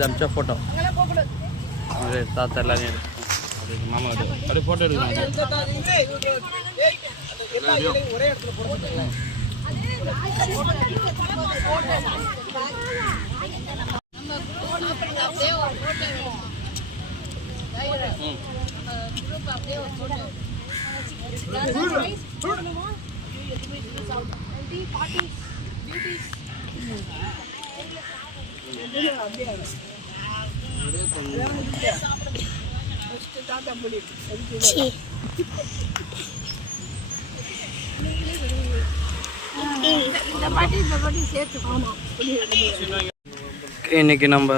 எடுத்து அமிச்சா ஃபோட்டோ அது தாத்தா எல்லாரையும் எடுத்து அதுக்கு மாமா அப்படியே ஃபோட்டோ எடுக்கலாம் இன்னைக்கு நம்ம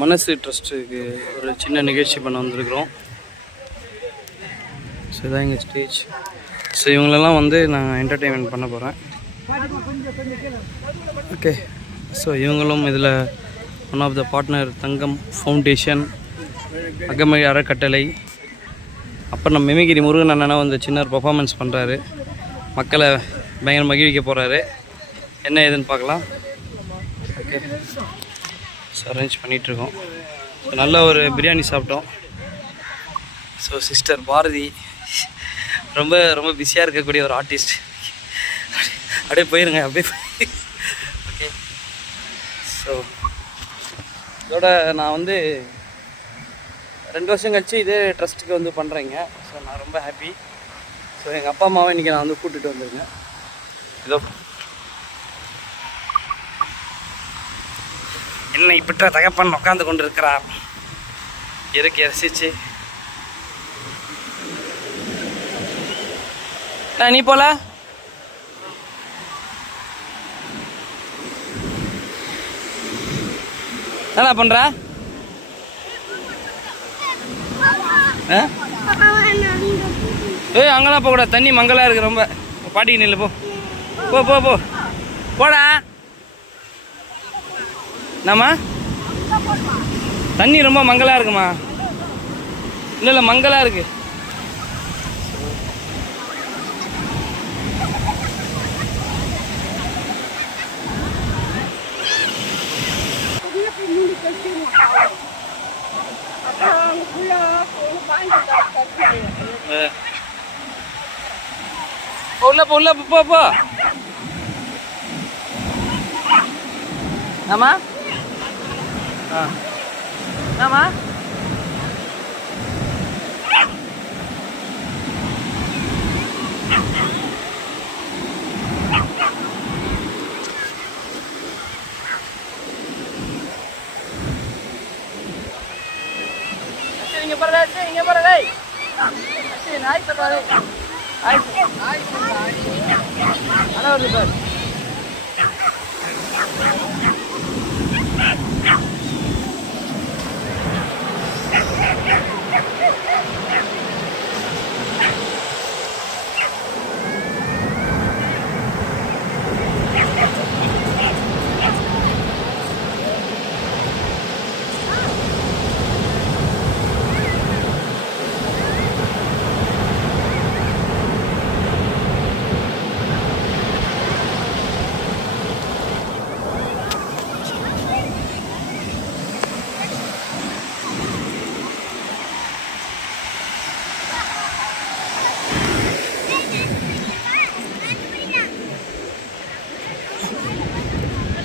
மனசு ட்ரஸ்ட்டுக்கு ஒரு சின்ன நிகழ்ச்சி பண்ண வந்திருக்கிறோம். ஸோ இதான் எங்கள் ஸ்டேஜ். ஸோ இவங்களெல்லாம் வந்து நான் என்டர்டெயின்மெண்ட் பண்ண போகிறேன். ஓகே, ஸோ இவங்களும் இதில் one of the partner Thangam foundation, அகமழி அறக்கட்டளை. அப்புறம் நம்ம மிமிகிரி முருகன் அண்ணனா வந்து சின்ன பர்ஃபார்மன்ஸ் பண்ணுறாரு, மக்களை பயங்கர மகிழ்விக்க போகிறாரு. என்ன ஏதுன்னு பார்க்கலாம். ஓகே, ஸோ அரேஞ்ச் பண்ணிகிட்ருக்கோம். ஸோ நல்ல ஒரு பிரியாணி சாப்பிட்டோம். ஸோ சிஸ்டர் பாரதி ரொம்ப ரொம்ப பிஸியாக இருக்கக்கூடிய ஒரு ஆர்டிஸ்ட். அப்படியே போயிருங்க அப்படியே. ஓகே, ஸோ இதோட நான் வந்து 2 வருஷம் கழிச்சு இதே ட்ரஸ்ட்டுக்கு வந்து பண்ணுறேங்க. ஸோ நான் ரொம்ப ஹாப்பி. ஸோ எங்கள் அப்பா அம்மாவை இன்றைக்கி நான் வந்து கூட்டிகிட்டு வந்துருக்கேன். இதோ என்னை இப்பட்ட தகப்பன் உட்காந்து கொண்டு இருக்கிறார். இயற்கையை ரசிச்சு நீ போல என்ன பண்ற? ஏய் அங்கெல்லாம் போகக்கூடாது, தண்ணி மங்கலாக இருக்குது ரொம்ப. பாட்டிக்கு நில்லு, போ போ போ போ போடா. என்னம்மா தண்ணி ரொம்ப மங்கலாக இருக்குமா? இல்லை இல்லை மங்கலாக இருக்குது. உள்ள போ போ. ஆமா ஆமா இங்க பாருங்க. நாய் சொல்றாரு.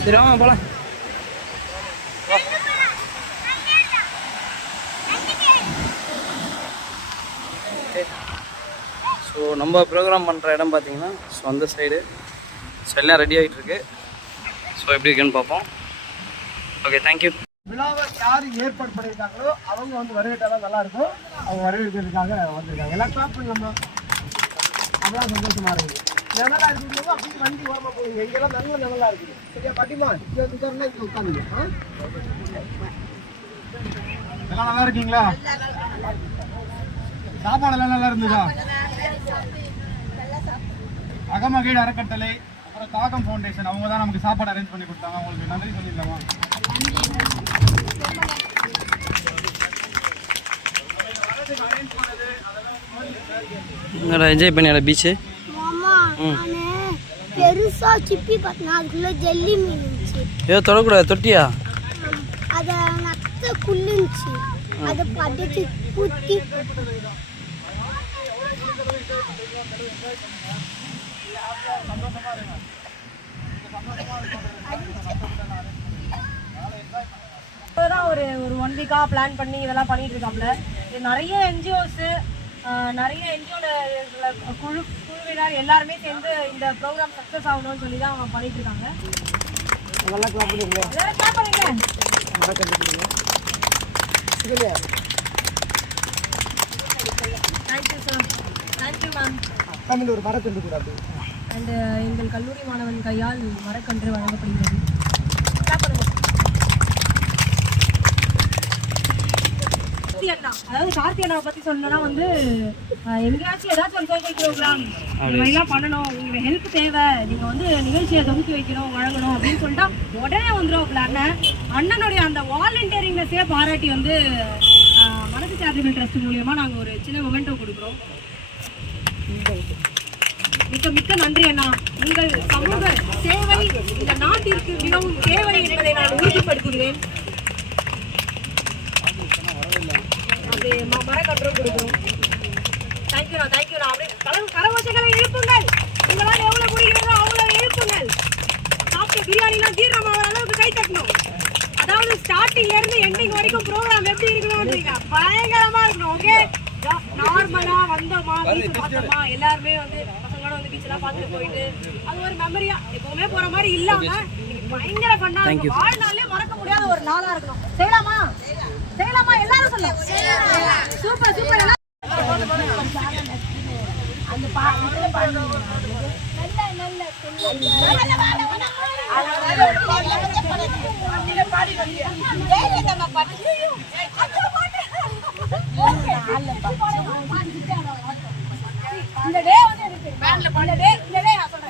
சரி வாங்க போகலாம். ஸோ நம்ம ப்ரோக்ராம் பண்ணுற இடம் பார்த்தீங்கன்னா ஸோ அந்த சைடு. ஸோ எல்லாம் ரெடி ஆகிட்டு இருக்கு. ஸோ எப்படி இருக்குன்னு பார்ப்போம். Okay, thank you. விழாவை யார் ஏற்பாடு பண்ணியிருக்காங்களோ அவங்க வந்து வரவேற்றாலும் நல்லாயிருக்கும். அவங்க வரவேற்கிறதுக்காக வந்திருக்காங்க. எல்லாம் ஸ்டாப் பண்ணலாமா? அதான் சந்தோஷமாக இருக்குது. நிழலா இருக்கும்போது அப்படி வண்டி ஓரமாக போகுங்க. இங்கெல்லாம் நல்ல நிழலா இருக்குது. சரியா பாட்டிமா? இங்கே வந்துட்டோம்னா இங்கே உட்காந்துங்க. எல்லாம் நல்லா இருக்கீங்களா? சாப்பாடெல்லாம் நல்லா இருந்ததா? அகமகீடு அறக்கட்டளை, அப்புறம் தாகம் ஃபவுண்டேஷன் அவங்க தான் நமக்கு சாப்பாடு அரேஞ்ச் பண்ணி கொடுத்தாங்க. அவங்களுக்கு நன்றி சொல்லிடலாமா? என்ஜாய் பண்ணியாட பீச்சு. பெருசா சிப்பி கட்டினா அதுக்குள்ள ஜெல்லி மீன் இருந்துச்சு. ஏதோ தொடக்கூடாது, தொட்டியா? அதை நத்த குள்ளுச்சு அதை படிச்சு குத்தி ஒரு 1 வீக்காக பிளான் பண்ணி இதெல்லாம் பண்ணிட்டு இருக்காப்புல. நிறைய என்ஜிஓஸ் நிறைய என்ஜிஓட குழுவினர் எல்லாருமே சேர்ந்து இந்த ப்ரோக்ராம் சக்ஸஸ் ஆகணும்னு சொல்லி தான் அவங்க பண்ணிட்டு இருக்காங்க. நல்லா கிளாப் பண்ணுங்க. எல்லாரும் கிளாப் பண்ணுங்க. Thank you sir. Thank you ma'am. Tamil ஒரு மரக்கன்று கூட அப்படி. அண்ட் எங்கள் கல்லூரி மாணவன் கையால் மரக்கன்று வழங்கப்படுகிறது. கிளாப் பண்ணுங்க. அதாவது கார்த்தி அண்ணாவை பத்தி சொன்னா வந்து எங்கேயாச்சும் ஏதாச்சும் ஒரு சோசியல் ப்ரோக்ராம் இந்த மாதிரிலாம் பண்ணணும், உங்களுக்கு ஹெல்ப் தேவை, நீங்க வந்து நிகழ்ச்சியை தொகுத்து வைக்கணும் வழங்கணும் அப்படின்னு சொல்லிட்டா உடனே வந்துடும் அண்ணன். அண்ணனுடைய அந்த வாலண்டியரிங்னஸே பாராட்டி வந்து மனசு சேரிட்டபிள் ட்ரஸ்ட் மூலியமா நாங்க ஒரு சின்ன மொமெண்டோ கொடுக்குறோம். மிக்க மிக்க நன்றி அண்ணா. உங்கள் சமூக சேவை இந்த நாட்டிற்கு மிகவும் தேவை என்பதை நான் உறுதிப்படுத்துகிறேன். அப்படியே மரக்கன்றும் கொடுக்குறோம். தேங்க்யூண்ணா. தேங்க்யூண்ணா. அப்படியே கரவசங்களை எழுப்புங்கள். உங்களால் எவ்வளோ முடிகிறதோ அவ்வளோ எழுப்புங்கள். சாப்பிட்ட பிரியாணிலாம் ஜீரணமாகிற அளவுக்கு கை தட்டணும். அதாவது ஸ்டார்டிங்ல இருந்து எண்டிங் வரைக்கும் ப்ரோக்ராம் எப்படி இருக்கணும்ன்றீங்க பயங்கரமா இருக்கணும். ஓகே, நார்மலா வந்தோமா பீச் பார்த்தோமா எல்லாருமே வந்து பசங்களோட வந்து பீச்செல்லாம் பார்த்துட்டு போயிட்டு அது ஒரு மெமரியா எப்பவுமே போற மாதிரி இல்லாம பயங்கர பண்ணா வாழ்நாளே மறக்க முடியாத ஒரு நாளா இருக்கணும். செய்யலாமா? செய்யலாமா? எல்லாரும் சொல்லுங்க. Super super. அந்த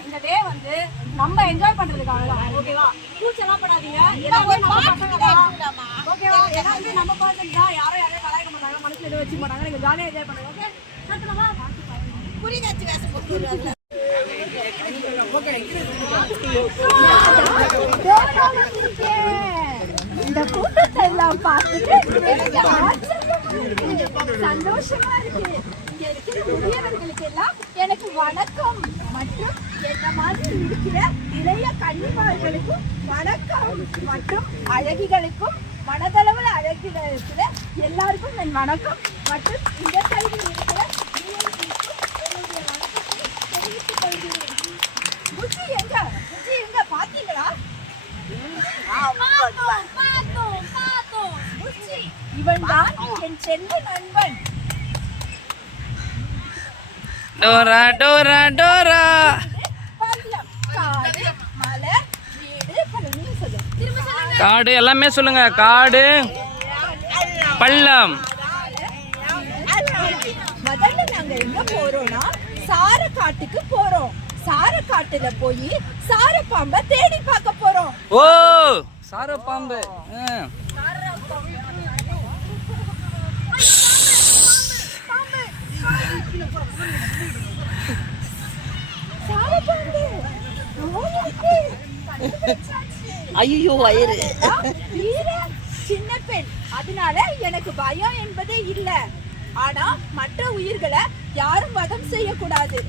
இந்த டே வந்து நம்ம என்ஜாய் பண்றதுக்காக தான். ஓகேவா? ஃபியூச்சர்லாம் பண்ணாதீங்க. எல்லாமே நம்ம பசங்க தான். ஓகேவா? எல்லாமே நம்ம பர்சன் தான். யாரும் கலாய்க்க மாட்டாங்க, மனசுல எதுவும் வச்சுக்க மாட்டாங்க. நீங்க ஜாலியா என்ஜாய் பண்ணுங்க. ஓகே, சத்தமா புரியுதாச்சு வேஷம் போட்டுருவாங்க. இந்த கூட்டத்தை எல்லாம் பார்த்துட்டு சந்தோஷமா இருக்கு. இங்க இருக்கிற முதியவர்களுக்கு எல்லாம் எனக்கு வணக்கம் மற்றும் என்ன மாதிரி இருக்கிற இளைய கன்னிமார்களுக்கும் வணக்கம் மற்றும் அழகிகளுக்கும் மனதளவுல அழகில இருக்கிற எல்லாருக்கும் என் வணக்கம் மற்றும் இந்த சைடில் இருக்கிற என்னுடைய வணக்கத்தை தெரிவித்துக் கொள்கிறேன். புஜி எங்க பாத்தீங்களா? இவன் தான் என் செல்ல நண்பன். Dora Dora Dora. காடு எல்லாமே சொல்லுங்க. காடு பள்ளம். முதல்ல நாங்க எங்க போறோம்னா சாரக்காட்டுக்கு போறோம். சாரக்காட்டுல போய் சாரப்பாம்பை தேடி பார்க்க போறோம். ஓ, சாரப்பாம்பு. ஐயோ வயிறு. சின்ன பெண், அதனால எனக்கு பயம் என்பதே இல்ல. ஆனா மற்ற உயிர்களை யாரும் வதம் செய்யக்கூடாது.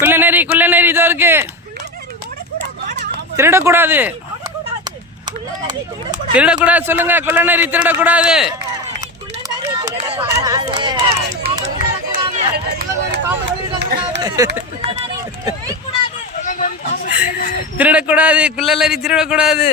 குள்ளநெறி குள்ளநெறி இதோ இருக்கு. திருடக்கூடாது திருடக்கூடாது சொல்லுங்க. குள்ளநெறி திருடக்கூடாது. திருடக்கூடாது. குள்ளநெறி திருடக்கூடாது.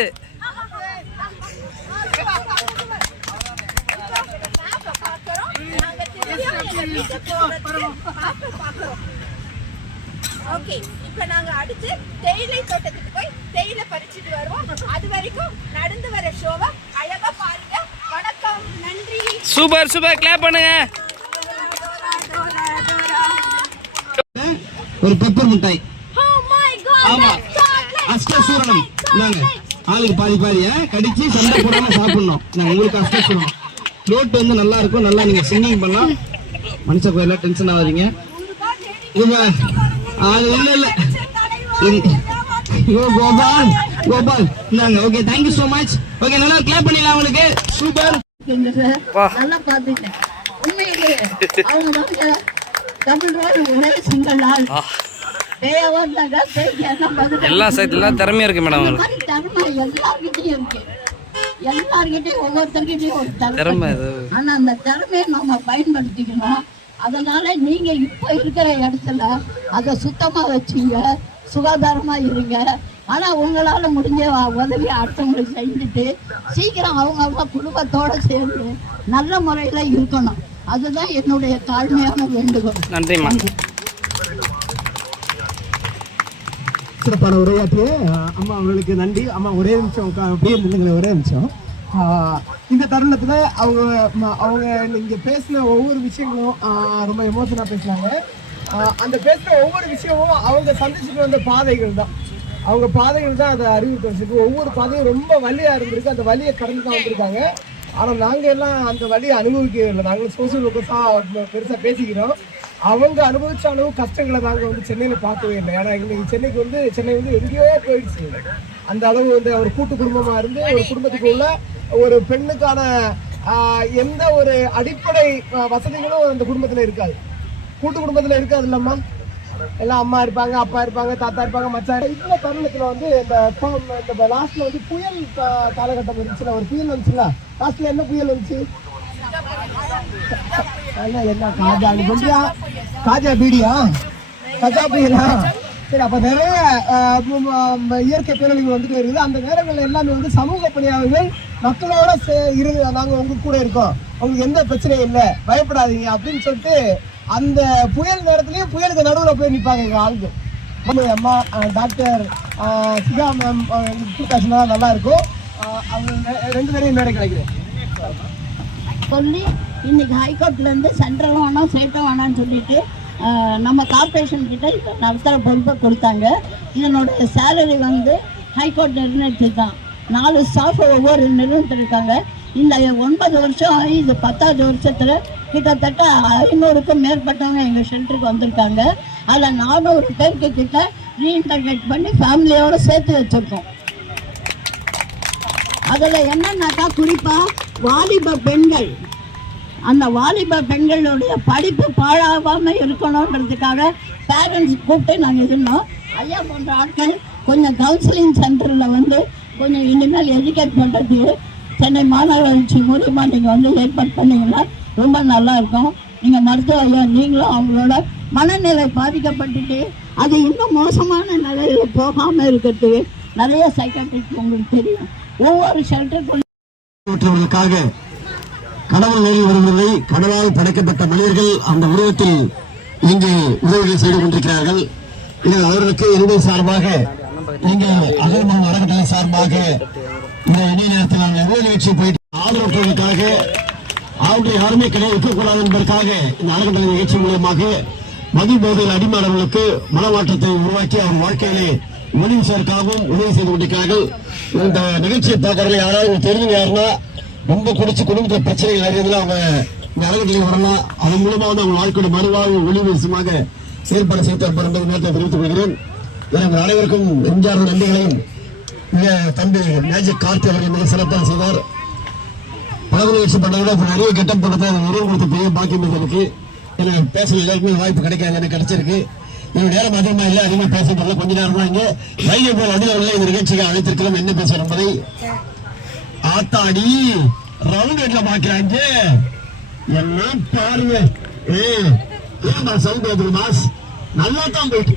ஓகே, இப்போ நாங்க அடுத்து தேயிலை தோட்டத்துக்கு போய் தேயிலை பறிச்சுட்டு வருவோம். அது வரைக்கும் நடந்து வர ஷோவை அழகா பாருங்க. வணக்கம், நன்றி. சூப்பர் சூப்பர், கிளாப் பண்ணுங்க. ஒரு பெப்பர் மிட்டாய். ஆமா, அஷ்டசூரணம். நாங்க ஆளுக்கு பாதி பாதியா கடிச்சு சண்டை போடாம சாப்பிடணும். நாங்க உங்களுக்கு அஷ்டசூரணம். ரோட் வந்து நல்லா இருக்கும். நல்லா நீங்க சிங்கிங் பண்ணலாம். மனுஷ கோயில டென்ஷன் ஆகாதீங்க. இல்ல ஐயோ கோபால் கோபால் இந்தாங்க. Okay thank you so much. Okay நல்லா கிளாப் பண்ணிடலாம் அவங்களுக்கு. சூப்பர். நல்லா பாத்துட்டேன். உண்மையிலே அவங்க வந்து டபுள் ரோல் ஒரே சிங்கிள் ஆள். எல்லா சைட்லாம் திறமையா இருக்கு மேடம். எல்லார்கிட்டயும் இருக்கு. எல்லார்கிட்டயும் ஒவ்வொருத்தர்கிட்டயும் ஒரு திறமை. ஆனா அந்த திறமையை நம்ம பயன்படுத்திக்கணும். அதனால நீங்க இப்ப இருக்கிற இடத்துல அதை சுத்தமா வச்சுங்க, சுகாதாரமா இருங்க. ஆனா உங்களால முடிஞ்ச உதவி அடுத்தவங்களுக்கு செஞ்சுட்டு சீக்கிரம் அவங்க குடும்பத்தோட சேர்ந்து நல்ல முறையில இருக்கணும். அதுதான் என்னுடைய தாழ்மையான வேண்டுகோள். நன்றிம்மா. சிறப்பான உரையாற்றிய அம்மா அவர்களுக்கு நன்றி. அம்மா ஒரே நிமிஷம் அப்படியே நின்றுங்களேன், ஒரே நிமிஷம். இந்த தருணத்தில் அவங்க இங்கே பேசின ஒவ்வொரு விஷயங்களும் ரொம்ப எமோஷனாக பேசுனாங்க. அந்த பேசுகிற ஒவ்வொரு விஷயமும் அவங்க சந்திச்சுட்டு வந்த பாதைகள் தான். அவங்க பாதைகள் தான் அதை அறிவித்து வச்சிருக்கு. ஒவ்வொரு பாதையும் ரொம்ப வலியாக இருந்திருக்கு. அந்த வலியை கடந்து தான் வந்திருக்காங்க. ஆனால் நாங்கள் எல்லாம் அந்த வலியை அனுபவிக்கவே இல்லை. நாங்கள் சோசியல் ஒர்க்கர்ஸாக பெருசாக பேசிக்கிறோம். அவங்க அனுபவிச்ச அளவு கஷ்டங்களை நாங்கள் வந்து சென்னையில் பார்க்கவே இல்லை. ஏன்னா இன்னைக்கு சென்னை வந்து எங்கேயோ போயிடுச்சு. அந்த அளவு வந்து ஒரு கூட்டு குடும்பமாக இருந்து ஒரு குடும்பத்துக்குள்ள ஒரு பெண்ணுக்கான எந்த ஒரு அடிப்படை வசதிகளும் அந்த குடும்பத்தில் இருக்காது. கூட்டு குடும்பத்தில் இருக்காது இல்லம்மா. எல்லாம் அம்மா இருப்பாங்க, அப்பா இருப்பாங்க, தாத்தா இருப்பாங்க, மச்சான். இந்த தருணத்தில் வந்து இந்த லாஸ்ட்ல வந்து புயல் காலகட்டம் இருந்துச்சுல, ஒரு புயல் வந்துச்சுல. லாஸ்ட்ல என்ன புயல் வந்துச்சு? என்ன காஜா பீடியா, கஜா புயலா? சரி, அப்ப நிறைய இயற்கை பேரழிவுகள் வந்துட்டு இருக்குது. அந்த நேரங்கள்ல எல்லாமே வந்து சமூக பணியாளர்கள் மக்களோட நாங்க உங்க கூட இருக்கோம், உங்களுக்கு எந்த பிரச்சனையும் இல்லை, பயப்படாதீங்க அப்படின்னு சொல்லிட்டு அந்த புயல் நேரத்துலயும் புயலுக்கு நடுவில் போய் நிற்பாங்க எங்க ஆளுங்க. அம்மா டாக்டர் சிகா மேம் கூட்டாச்சுன்னா நல்லா இருக்கும். அவங்க 2 பேரையும் மேடை கிடைக்கிறேன் சொல்லி இன்னைக்கு ஹைகோர்ட்ல இருந்து சென்ட்ரலும் வேணாம் ஸ்டேட்டும் வேணாம்னு சொல்லிட்டு நம்ம கார்பரேஷன் கிட்ட இப்போ நடத்துகிற பொறுப்பை கொடுத்தாங்க. இதனுடைய சேலரி வந்து ஹைகோர்ட் நிர்ணயித்து தான். 4 ஸ்டாஃப் ஒவ்வொரு நிறுவனத்தில் இருக்காங்க. இந்த 9 வருஷம் ஆகி இது 10வது வருஷத்தில் கிட்டத்தட்ட 500க்கும் மேற்பட்டவங்க எங்கள் ஷெல்டருக்கு வந்திருக்காங்க. அதில் 400 பேருக்கு கிட்ட ரீஇன்டகிரேட் பண்ணி ஃபேமிலியோடு சேர்த்து வச்சுருக்கோம். அதில் என்னன்னாக்கா குறிப்பாக வாலிப பெண்கள், அந்த வாலிப பெண்களுடைய படிப்பு பாழாகாமல் இருக்கணுன்றதுக்காக பேரண்ட்ஸ் கூப்பிட்டு நாங்கள் இருந்தோம். ஐயா போன்ற ஆட்கள் கொஞ்சம் கவுன்சிலிங் சென்டரில் வந்து கொஞ்சம் இனிமேல் எஜுகேட் பண்ணுறதுக்கு சென்னை மாநகராட்சி மூலியமாக நீங்கள் வந்து ஏற்பாடு பண்ணிங்கன்னா ரொம்ப நல்லா இருக்கும். நீங்கள் மருத்துவ ஐயா நீங்களும் அவங்களோட மனநிலை பாதிக்கப்பட்டுட்டு அது இன்னும் மோசமான நிலையில் போகாமல் இருக்கிறதுக்கு நிறைய சைக்காட்ரிஸ்ட் உங்களுக்கு தெரியும். ஒவ்வொரு ஷெல்டருக்குள்ளாக கடவுள் நேரில் வருவதில்லை, கடலால் படைக்கப்பட்ட மனிதர்கள் அந்த உருவத்தில் இங்கு உதவிகள் செய்து கொண்டிருக்கிறார்கள். இதில் அவர்களுக்கு என்னுடைய சார்பாக இங்கே அகல்மன் அறக்கட்டளை சார்பாக இந்த இணைய நேரத்தில் நாங்கள் எவ்வளவு நிகழ்ச்சி போயிட்டு ஆதரவற்றவர்களுக்காக அவருடைய யாருமே கிடையாது இருக்கக்கூடாது என்பதற்காக இந்த அறக்கட்டளை நிகழ்ச்சி மூலமாக மது போதையில் அடிமாடவர்களுக்கு மனமாற்றத்தை உருவாக்கி அவர் வாழ்க்கையிலே உதவி சேர்க்காகவும் உதவி செய்து கொண்டிருக்கிறார்கள். இந்த நிகழ்ச்சியை பார்க்கறதுல யாராவது தெரிஞ்சு யாருன்னா ரொம்ப குடிச்சு குடும்பத்தில் பிரச்சனைகள் நிறைய அவங்க அறக்கட்டளை வரலாம். அதன் மூலமாக வந்து அவங்க வாழ்க்கையோட மறுவாழ்வு ஒளிவசமாக செயல்பட செய்து என்பதை நேரத்தை தெரிவித்துக் கொள்கிறேன். எனக்கு அனைவருக்கும் எம்ஜிஆர் நன்றிகளையும் தம்பி மேஜிக் கார்த்தி அவர்கள் மிக சிறப்பாக செய்தார். பல நிகழ்ச்சி பண்ணதை நிறைய கெட்டப் பண்ணதை உறவு கொடுத்த பெரிய பாக்கியம் எனக்கு. எனக்கு பேச எல்லாருக்குமே வாய்ப்பு கிடைக்காது, எனக்கு கிடைச்சிருக்கு. எனக்கு நேரம் அதிகமாக இல்லை, அதிகமாக பேச போகல, கொஞ்ச நேரம் தான். இங்கே வைகை போல் அடியில் உள்ள இந்த நிகழ்ச்சிக்கு அழைத்திருக்கலாம். என்ன பேசுவோம் என்பதை ஆத்தாடி ரவுண்ட் வீட்டுல பாக்குறாங்க. என்ன பாருங்க, சவுண்ட் வந்துரு மாஸ் நல்லா தான் போயிட்டு.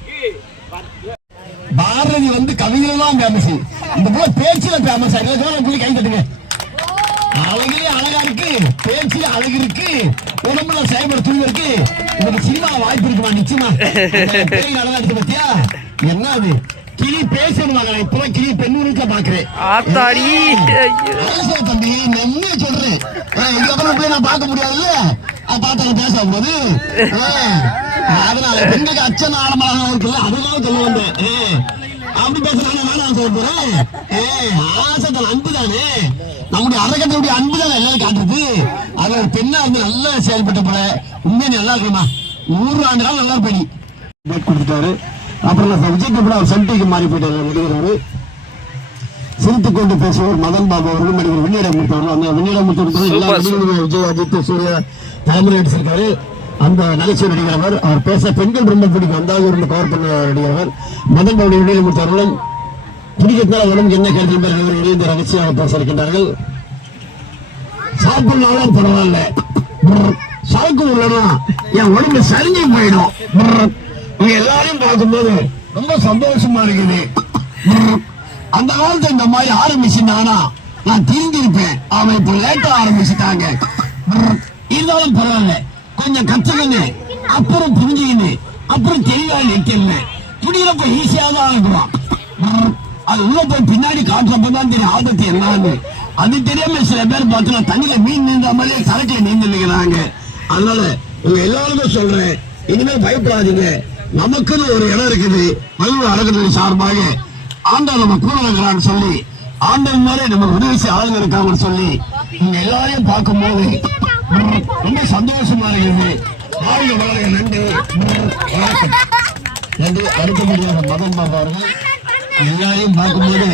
பாரதி வந்து கவிதையில தான் ஃபேமஸ், இந்த போல பேச்சுல ஃபேமஸ். சொல்லி கை தட்டுங்க. அழகிலே அழகா இருக்கு, பேச்சு அழகு இருக்கு, உடம்புல செயல்பட துணி இருக்கு. உங்களுக்கு சினிமா வாய்ப்பு இருக்குமா? நிச்சயமா அழகா இருக்கு. பத்தியா என்ன அது கிளி பேசணுவாங்க. இப்பதான் கிளி பெண்ணூருக்குல பாக்குறேன். தம்பி நன்மையை சொல்றேன். இதுக்கப்புறம் போய் நான் பார்க்க முடியாதுல்ல, பார்த்தாங்க பேச போது. அதனால பெண்களுக்கு அச்சம் ஆழமாக இருக்குல்ல, அதனால சொல்ல வந்தேன். அப்படி பேசுறாங்க நான் சொல்ல போறேன். ஆசைகள் அன்பு தானே, நம்முடைய அறக்கட்டளுடைய அன்பு தானே எல்லாரும் காட்டுறது. அது ஒரு பெண்ணா வந்து நல்லா செயல்பட்ட போல உண்மையை நல்லா இருக்கணுமா. 100 ஆண்டு காலம் நல்லா இருப்பேன். கொடுத்துட்டாரு. அப்புறம் விஜய் கூட அவர் சன்டிக்கு மாறி போயிட்டாரு நடிகர். சிரித்துக் கொண்டு பேசுவோர் மதன் பாபு அவர்களும் நடிகர் வெண்ணிடமூர்த்தி அவர்கள். அந்த வெண்ணிடமூர்த்தி எல்லா நடிகர்களும் விஜய், அஜித், சூர்யா தலைமுறை நடிச்சிருக்காரு. அந்த நகைச்சுவை நடிகர் அவர் பேச பெண்கள் ரொம்ப பிடிக்கும். அந்த ஒரு கவர் பண்ண நடிகர் மதன் பாபு வெண்ணிடமூர்த்தி அவர்களும் பிடிக்கிறதுனால உடம்பு என்ன கருத்து இணைந்து ரகசியமாக பேச இருக்கின்றார்கள். சாப்பிடலாம் பரவாயில்ல, சாக்கு உள்ளனா என் உடம்பு சரிஞ்சு போயிடும். எல்லாரையும் பார்க்கும்போது ரொம்ப சந்தோஷமா இருக்குது. அந்த காலத்துல இந்த மாதிரி ஆரம்பிச்சுட்டானா நான் திரும்பியிருப்பேன். அவன் இப்ப லேட்டா ஆரம்பிச்சுட்டாங்க. இருந்தாலும் பரவாயில்ல, கொஞ்சம் கத்துக்கன்னு அப்புறம் புரிஞ்சுக்கின்னு அப்புறம் தெளிவா நிற்கல. புரியறப்ப ஈஸியா தான் இருக்கிறோம். அது உள்ள போய் பின்னாடி காட்டுறப்பதான் தெரியும் ஆபத்து என்னன்னு. அது தெரியாம சில பேர் பார்த்தா தண்ணியில மீன் நீந்த மாதிரியே சரக்குல நீந்து நிற்கிறாங்க. அதனால உங்க எல்லாருமே சொல்றேன், இனிமே பயப்படாதீங்க. நமக்குன்னு ஒரு இடம் இருக்குது. மகிழ்வு அறக்கட்டளை சார்பாக ஆண்டவர் நம்ம கூட இருக்கிறான்னு சொல்லி, ஆண்டவர் மாதிரி நம்ம உதவி ஆளுங்க இருக்காங்கன்னு சொல்லி நீங்க எல்லாரையும் பார்க்கும்போது ரொம்ப சந்தோஷமா இருக்குது. வாழ்க வளர்க. நன்றி, வணக்கம். நன்றி. அடுத்தபடியாக மதன் பாபு அவர்கள் எல்லாரையும் பார்க்கும்போது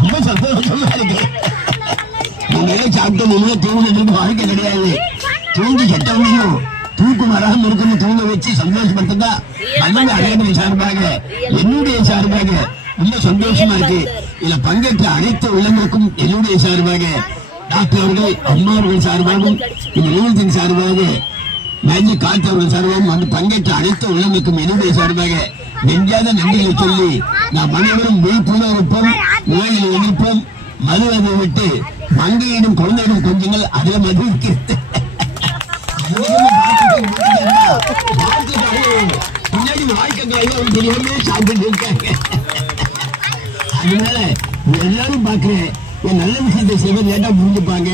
ரொம்ப சந்தோஷமா இருக்கு. நீங்க சாப்பிட்டு நீங்க தூங்கிட்டு வாழ்க்கை கிடையாது. தூங்கி கெட்டவனையும் தூக்கம் வராம இருக்குன்னு தூங்க வச்சு சந்தோஷப்படுத்தா அதனால அனைவருடைய சார்பாக என்னுடைய சார்பாக ரொம்ப சந்தோஷமா இருக்கு. இதுல பங்கேற்ற அனைத்து உள்ளங்களுக்கும் என்னுடைய சார்பாக, டாக்டர் அவர்கள், அம்மா அவர்கள் சார்பாகவும், இந்த நிறுவனத்தின் சார்பாக, மேஜிக் காற்று அவர்கள் சார்பாகவும் வந்து பங்கேற்ற அனைத்து உள்ளங்களுக்கும் என்னுடைய சார்பாக நெஞ்சாத நன்றிகளை சொல்லி நாம் அனைவரும் விழிப்புணர்வு இருப்போம், நோயில் எதிர்ப்போம், மது அதை விட்டு மங்கையிடும் குழந்தையிடும் கொஞ்சங்கள் அதில் மது இருக்கிறது. பின்னாடி வாய்க்காக தெரியாம சாப்பிட்டு இருக்காங்க. அதனால எல்லாரும் பாக்குறேன், நல்ல விஷயத்தை செய்வது லேட்டா புரிஞ்சுப்பாங்க.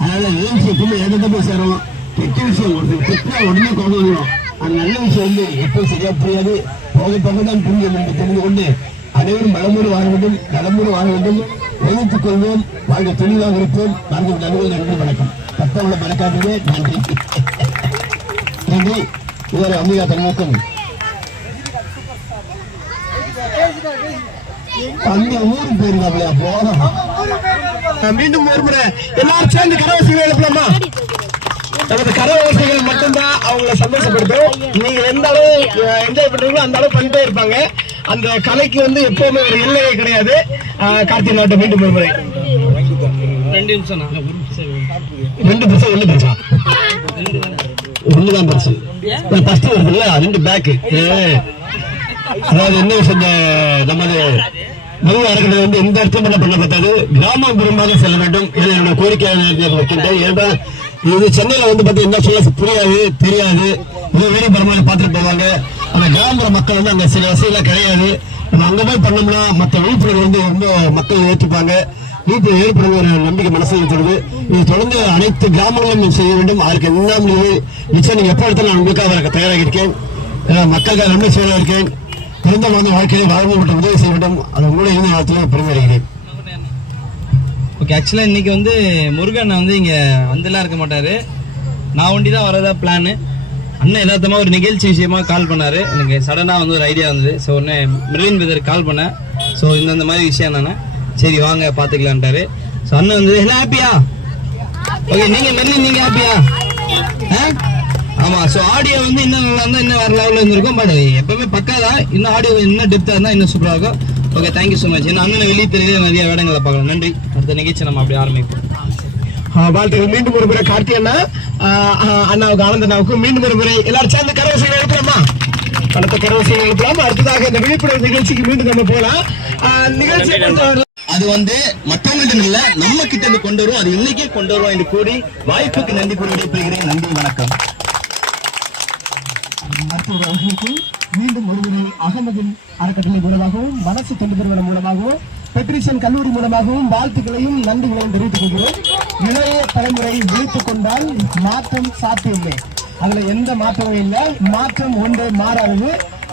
அதனால நல்ல விஷயத்துமே லேட்டா போய் சேரும். கெட்ட விஷயம் ஒரு கெட்டா உடனே கொண்டு வந்துடும். அந்த நல்ல விஷயம் வந்து எப்போ சரியா புரியாது, போக போகதான் புரியும் என்று தெரிந்து கொண்டு அனைவரும் வளமோடு வாழ வேண்டும், நலமோடு வாழ வேண்டும். உழைத்துக் கொள்வோம், வாழ்க்கை தெளிவாக இருப்போம். நாங்கள் நடுவில் நன்றி, வணக்கம். பத்தவங்களை மறக்காதே. நன்றி, நன்றி. இதுவரை அம்பிகா தன்மைக்கும் அந்த ஊருக்கு போயிருக்காங்களே போதும். மீண்டும் ஒருமுறை எல்லாரும் சேர்ந்து கரவசைகளை எழுப்பலாமா? நமது கரவசைகள் மட்டும்தான் அவங்களை சந்தோஷப்படுத்தும். நீங்க எந்த அளவு என்ஜாய் பண்றீங்களோ அந்த அளவு பண்ணிட்டே இருப்பாங்க. அந்த கலைக்கு வந்து எப்பவுமே ஒரு எல்லையே கிடையாது. கார்த்திகை நாட்டை மீண்டும் ஒருமுறை 2 நிமிஷம் 2 பெருசா 1 பெருசா 1 தான் பெருசு. ஃபர்ஸ்ட் வருதுல்ல 2 பேக். அதாவது என்ன விஷயம், நமது மகிழ்வு அறக்கட்டளை வந்து இந்த இடத்துல பண்ணப்பட்டது கிராமப்புறமாக செல்ல வேண்டும் என என்னோட கோரிக்கையாக வைக்கின்றேன். ஏன்னா இது சென்னையில வந்து பார்த்தீங்கன்னா என்ன சொல்ல புரியாது, தெரியாது. இது வீடியோ பரமாக பார்த்துட்டு போவாங்க. அந்த கிராமப்புற மக்கள் வந்து அங்கே சில வசதியெல்லாம் கிடையாது. நம்ம அங்கே போய் பண்ணோம்னா மற்ற விழிப்புணர்வு வந்து ரொம்ப மக்கள் ஏற்றுப்பாங்க. வீட்டில் ஏற்படுகிற ஒரு நம்பிக்கை மனசில் தருது. இது தொடர்ந்து அனைத்து கிராமங்களும் செய்ய வேண்டும். அதற்கு என்ன நிச்சயம் நீங்க எப்போ எடுத்தாலும் நான் உங்களுக்காக வர தயாராக இருக்கேன். மக்களுக்காக நன்மை செய்ய இருக்கேன். பிறந்த மாத வாழ்க்கையை வாழ்வு உதவி செய்ய வேண்டும். அது உங்களுடைய இந்த காலத்தில் பெருமையடைகிறேன். ஓகே, ஆக்சுவலாக இன்னைக்கு வந்து முருகன் வந்து இங்கே வந்துலாம் இருக்க மாட்டார். நான் ஒண்டி தான் வரதா பிளானு. அண்ணன் யதார்த்தமாக ஒரு நிகழ்ச்சி விஷயமா கால் பண்ணார். எனக்கு சடனாக வந்து ஒரு ஐடியா வந்தது. ஸோ ஒன்று மிரின் பிரதர் கால் பண்ணேன். ஸோ இந்த மாதிரி விஷயம் நானே சரி வாங்க பார்த்துக்கலான்ட்டாரு. ஸோ அண்ணன் வந்து என்ன ஹாப்பியா? ஓகே, நீங்கள் மெரின் நீங்கள் ஹாப்பியா? ஆமாம். ஸோ ஆடியோ வந்து இன்னும் நல்லா இருந்தால் இன்னும் வேறு லெவலில் இருந்திருக்கும். பட் எப்பவுமே பக்காதான். இன்னும் ஆடியோ இன்னும் டெப்த்தாக இருந்தால் இன்னும் சூப்பராக இருக்கும். Okay, thank you so much. ஏன்னா அண்ணனை வெளியே தெரியல நிறைய வேடங்களை பார்க்கலாம். நன்றி. அடுத்த நிகழ்ச்சி நம்ம அப்படி ஆரம்பிப்போம். வாழ்த்துக்கள். மீண்டும் ஒரு முறை கார்த்தி அண்ணா, அண்ணாவுக்கு ஆனந்த அண்ணாவுக்கு மீண்டும் ஒரு முறை எல்லாரும் சேர்ந்து கரவசைகள் எழுப்பலாமா? அடுத்த கரவசைகள் எழுப்பலாம். அடுத்ததாக இந்த விழிப்புணர்வு நிகழ்ச்சிக்கு மீண்டும் நம்ம போகலாம். நிகழ்ச்சி அது வந்து மற்றவங்கள்ட்ட இல்ல, நம்ம கிட்ட இருந்து கொண்டு வரும். அது இன்னைக்கே கொண்டு வருவோம் என்று கூறி வாய்ப்புக்கு நன்றி கூறி விடைபெறுகிறேன். நன்றி, வணக்கம். மீண்டும் ஒருமுறை அகமதின் அறக்கட்டளை மூலமாகவும் மனசு தொண்டு நிறுவனம் மூலமாகவும் பெட்ரிஷன் கல்லூரி மூலமாகவும் வாழ்த்துக்களையும் நன்றிகளையும் தெரிவித்துக் கொள்கிறோம். இளைய தலைமுறை விழித்துக் கொண்டால் மாற்றம் சாத்தியமே. அதுல எந்த மாற்றமும் இல்லை. மாற்றம் ஒன்று மாறாதது.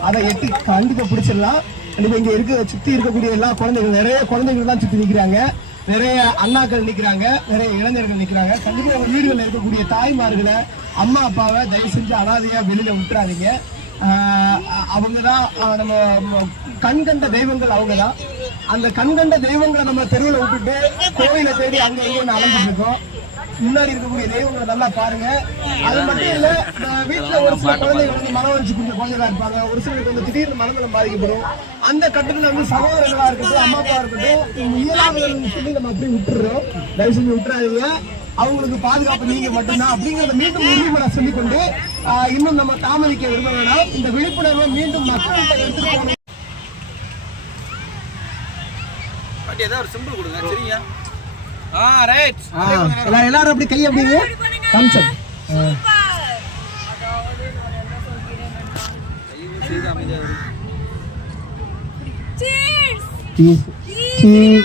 அதை எட்டி கண்டிப்பா பிடிச்சிடலாம். இங்க சுத்தி இருக்கக்கூடிய எல்லா குழந்தைகள், நிறைய குழந்தைகள் தான் சுத்தி நிற்கிறாங்க. நிறைய அண்ணாக்கள் நிற்கிறாங்க, நிறைய இளைஞர்கள் நிற்கிறாங்க. கண்டிப்பா வீடுகளில் இருக்கக்கூடிய தாய்மார்களை, அம்மா அப்பாவை தயவு செஞ்சு அனாதையா வெளியில விட்டுறாதீங்க. அவங்க தான் நம்ம கண்கண்ட தெய்வங்கள். அவங்க தான் அந்த கண்கண்ட தெய்வங்களை நம்ம தெருவில் விட்டுட்டு கோயிலை தேடி அங்கே இங்கே அலைஞ்சிட்டு இருக்கோம். முன்னாடி இருக்கக்கூடிய தெய்வங்களை நல்லா பாருங்க. அது மட்டும் இல்ல, வீட்டுல ஒரு சில குழந்தைகள் வந்து மனம் வச்சு கொஞ்சம் குழந்தைகளா இருப்பாங்க. ஒரு சிலருக்கு வந்து திடீர்னு மனநலம் பாதிக்கப்படும். அந்த கட்டத்துல வந்து சகோதரர்களா இருக்கட்டும், அம்மா அப்பா இருக்கட்டும், இயலாதவர்கள் சொல்லி நம்ம அப்படியே விட்டுறோம். தயவு செஞ்சு விட்டுறாதீங்க. அவங்களுக்கு பாதுகாப்பு நீங்க மட்டும்தான் அப்படிங்கறத மீண்டும் உறுதிமொழி சொல்லிக்கொண்டு இன்னும் நம்ம தாமதிக்க விரும்ப வேணாம். இந்த விழிப்புணர்வை மீண்டும் மக்கள்கிட்ட எடுத்துட்டு போகணும். எல்லாரும் அப்படி கை அப்படிங்க காமிச்சேன்.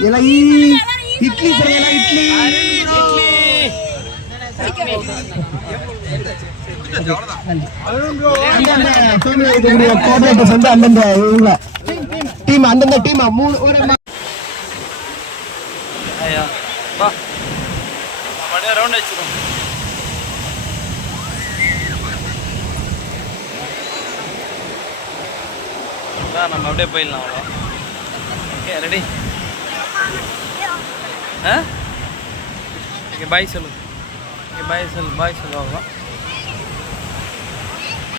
எல்லாம் இட்லி செய்யலாம். இட்லி அந்தந்த டீம் அந்தந்த டீம் 3 ஒரு ரவுண்ட் வச்சுக்கோம். நம்ம அப்படியே போயிடலாம். அவ்வளோ ஓகே, ரெடி? ஓகே, பாய் சொல்லு. ஓகே, பாய் சொல்லு. அவ்வளோ